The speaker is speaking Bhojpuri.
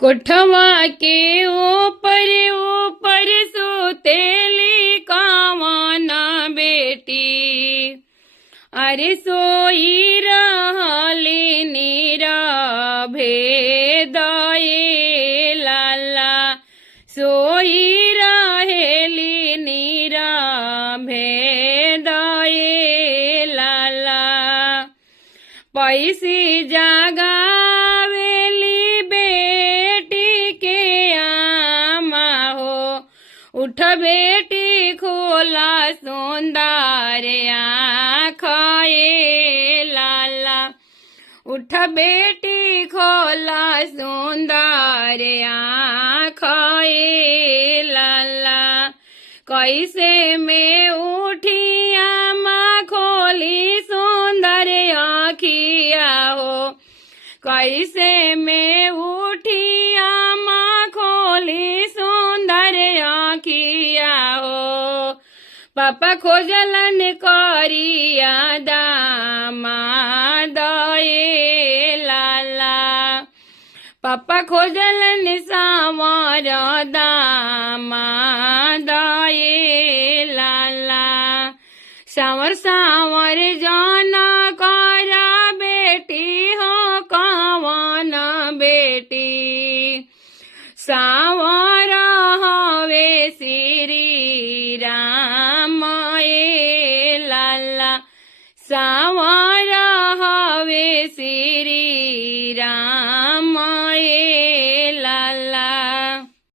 कोठवा के ऊपर सोतेली कावाना बेटी, अरे सोई रहली भेदाए लाला, सोई रहेली भेदाए लाला। पैसी जागावेली बेटी के आमा हो, उठ बेटी खोला सुंदर आँखें लाला, उठ बेटी खोला सुंदर आँखें लाला। कैसे में उठी आमा खोली सुंदर आँखिया हो, कैसे में उठी आमा खोली सुंदर आँखिया हो। पापा खोजलन करिया दामाद ए लाला, पापा खोजलन सावर दामाद ए लाला। सावर सावर जाना करा बेटी हो कवन बेटी, सावर हवे श्री राम ए लाला, सा